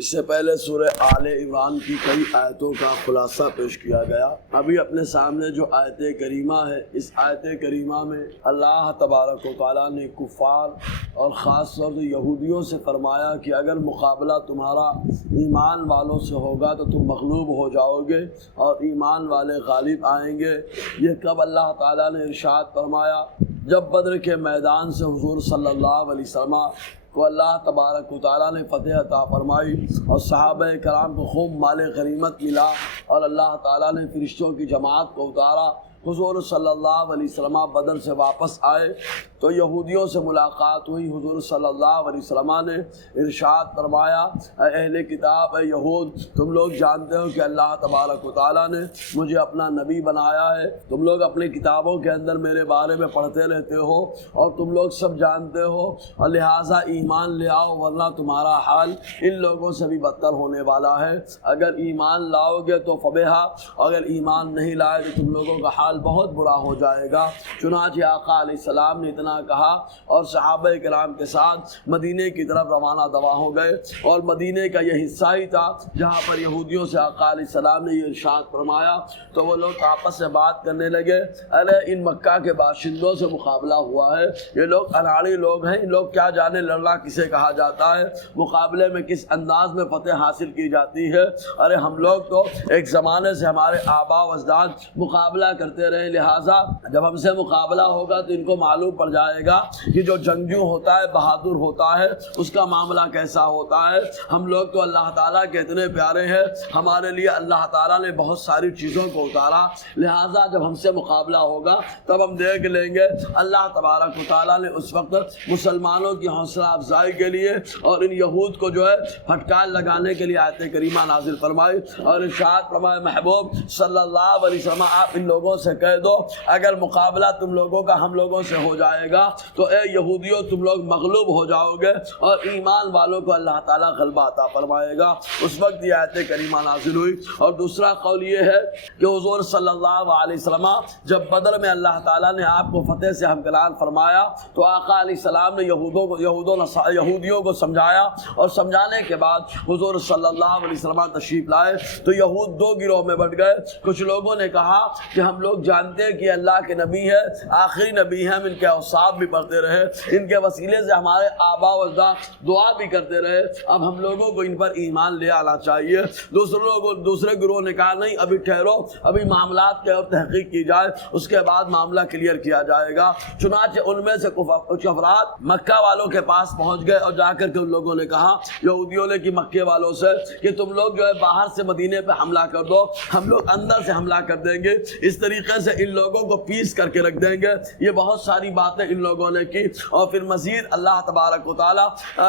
اس سے پہلے سورہ آل عمران کی کئی آیتوں کا خلاصہ پیش کیا گیا۔ ابھی اپنے سامنے جو آیت کریمہ ہے، اس آیت کریمہ میں اللہ تبارک و تعالیٰ نے کفار اور خاص طور سے یہودیوں سے فرمایا کہ اگر مقابلہ تمہارا ایمان والوں سے ہوگا تو تم مغلوب ہو جاؤ گے اور ایمان والے غالب آئیں گے۔ یہ کب اللہ تعالیٰ نے ارشاد فرمایا؟ جب بدر کے میدان سے حضور صلی اللہ علیہ وسلم کو اللہ تبارک و تعالیٰ نے فتح عطا فرمائی اور صحابہ کرام کو خوب مال غنیمت ملا اور اللہ تعالیٰ نے فرشتوں کی جماعت کو اتارا۔ حضور صلی اللہ علیہ وسلم بدر سے واپس آئے تو یہودیوں سے ملاقات ہوئی۔ حضور صلی اللہ علیہ وسلم نے ارشاد فرمایا، اے اہل کتاب، اے یہود، تم لوگ جانتے ہو کہ اللہ تبارک و تعالیٰ نے مجھے اپنا نبی بنایا ہے۔ تم لوگ اپنے کتابوں کے اندر میرے بارے میں پڑھتے رہتے ہو اور تم لوگ سب جانتے ہو، اور لہٰذا ایمان لے آؤ ورنہ تمہارا حال ان لوگوں سے بھی بدتر ہونے والا ہے۔ اگر ایمان لاؤ گے تو فبہا، اگر ایمان نہیں لائے تو تم لوگوں کا حال بہت برا ہو جائے گا۔ چنانچہ آقا علیہ السلام نے اتنا کہا اور صحابہ کرام کے ساتھ مدینے کی طرف روانہ دوا ہو گئے، اور مدینے کا یہ حصہ ہی تھا جہاں پر یہودیوں سے آقا علیہ السلام نے یہ ارشاد فرمایا۔ تو وہ لوگ آپس سے بات کرنے لگے، ارے ان مکہ کے باشندوں سے مقابلہ ہوا ہے، یہ لوگ اناڑی لوگ ہیں، ان لوگ کیا جانے لڑنا کسے کہا جاتا ہے، مقابلے میں کس انداز میں فتح حاصل کی جاتی ہے۔ ارے ہم لوگ تو ایک زمانے سے ہمارے آبا و اجداد مقابلہ کرتے رہے، لہٰذا جب ہم سے مقابلہ ہوگا تو ان کو معلوم پڑ جائے گا کہ جو جنگجو ہوتا ہے، بہادر ہوتا ہے، اس کا معاملہ کیسا ہوتا ہے۔ ہم لوگ تو اللہ تعالیٰ کے اتنے پیارے ہیں، ہمارے لیے اللہ تعالیٰ نے بہت ساری چیزوں کو اتارا، لہٰذا جب ہم سے مقابلہ ہوگا تب ہم دیکھ لیں گے۔ اللہ تبارک و تعالیٰ نے اس وقت مسلمانوں کی حوصلہ افزائی کے لیے اور ان یہود کو جو ہے پھٹکار لگانے کے لیے آیت کریمہ نازل فرمائی اور ارشاد فرمایا، محبوب صلی اللہ علیہ وسلم آپ ان لوگوں سے کہہ دو اگر مقابلہ تم لوگوں کا ہم لوگوں سے ہو جائے گا تو اے یہودیوں تم لوگ مغلوب ہو جاؤ گے اور ایمان والوں کو اللہ تعالیٰ غلبہ عطا فرمائے گا۔ اس وقت یہ آیت کریمہ نازل ہوئی۔ اور دوسرا قول یہ ہے کہ حضور صلی اللہ علیہ وسلم جب بدر میں اللہ تعالیٰ نے آپ کو فتح سے ہمکنار فرمایا تو آقا علیہ السلام نے یہودیوں کو سمجھایا، اور سمجھانے کے بعد حضور صلی اللہ علیہ وسلم تشریف لائے تو یہود دو گروہ میں بٹ گئے۔ کچھ لوگوں نے کہا کہ ہم لوگ جانتے ہیں کہ اللہ کے نبی ہے، آخری نبی ہیں، ہم ان کے اوصاف بھی پڑھتے رہے، ان کے وسیلے سے ہمارے آبا و اجداد دعا بھی کرتے رہے، اب ہم لوگوں کو ان پر ایمان لے آنا چاہیے۔ دوسرے گروہ نے کہا نہیں، ابھی ٹھہرو، ابھی معاملات کی اور تحقیق کی جائے، اس کے بعد معاملہ کلیئر کیا جائے گا۔ چنانچہ ان میں سے کچھ افراد مکہ والوں کے پاس پہنچ گئے اور جا کر کے ان لوگوں نے کہا، یہودیوں نے کہ مکے والوں سے کہ تم لوگ جو ہے باہر سے مدینے پہ حملہ کر دو، ہم لوگ اندر سے حملہ کر دیں گے، اس طریقے سے ان لوگوں کو پیس کر کے رکھ دیں گے۔ یہ بہت ساری باتیں ان لوگوں نے کی، اور پھر مزید اللہ تبارک و تعالیٰ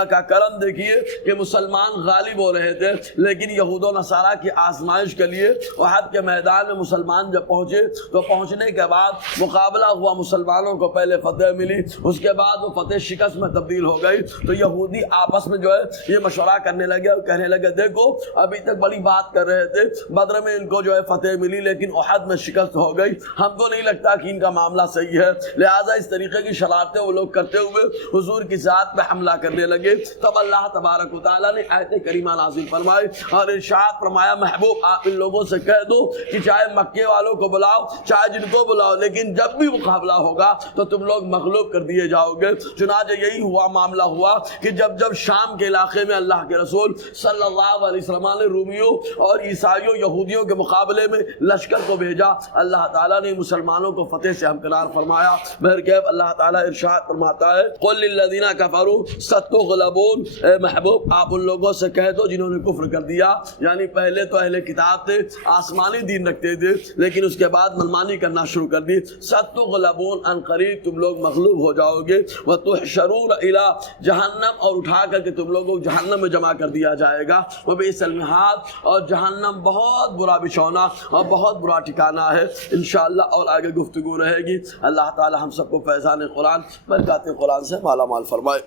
کا کرم دیکھیے کہ مسلمان غالب ہو رہے تھے، لیکن یہود و نصارہ کی آزمائش کے لیے احد کے میدان میں مسلمان جب پہنچے تو پہنچنے کے بعد مقابلہ ہوا، مسلمانوں کو پہلے فتح ملی، اس کے بعد وہ فتح شکست میں تبدیل ہو گئی۔ تو یہودی آپس میں جو ہے یہ مشورہ کرنے لگے اور کہنے لگے، دیکھو ابھی تک بڑی بات کر رہے تھے، بدر میں ان کو جو ہے فتح ملی لیکن احد میں شکست ہو گئی، ہم کو نہیں لگتا کہ ان کا معاملہ صحیح ہے، لہٰذا اس طریقے کی شرارتیں وہ لوگ کرتے ہوئے حضور کی ذات پہ حملہ کرنے لگے۔ تب اللہ تبارک و تعالیٰ نے آیت کریمہ نازل فرمائی اور ارشاد فرمایا، محبوب آپ ان لوگوں سے کہہ دو کہ چاہے مکے والوں کو بلاؤ چاہے جن کو بلاؤ، لیکن جب بھی مقابلہ ہوگا تو تم لوگ مغلوب کر دیے جاؤ گے۔ چنانچہ یہی ہوا، معاملہ ہوا کہ جب شام کے علاقے میں اللہ کے رسول صلی اللہ علیہ وسلم نے رومیوں اور عیسائیوں یہودیوں کے مقابلے میں لشکر کو بھیجا، اللہ تعالیٰ نے مسلمانوں کو فتح سے ہمکنار فرمایا۔ بہرکیف اللہ تعالیٰ ارشاد فرماتا ہے، قل للذین کفروا ستغلبون، اے محبوب آپ ان لوگوں سے کہہ دو جنہوں نے کفر کر دیا، یعنی پہلے تو اہل کتاب تھے، آسمانی دین رکھتے تھے، لیکن اس کے بعد منمانی کرنا شروع کر دی، ستغلبون ان قریب تم لوگ مغلوب ہو جاؤ گے، وتحشرون الی جہنم اور اٹھا کر کے تم لوگوں کو جہنم میں جمع کر دیا جائے گا، وبئس المہاد اور جہنم بہت برا بچھونا اور بہت برا ٹھکانہ ہے۔ انشاءاللہ اور آگے گفتگو رہے گی۔ اللہ تعالی ہم سب کو فیضان قرآن برکات قرآن سے مالا مال فرمائے۔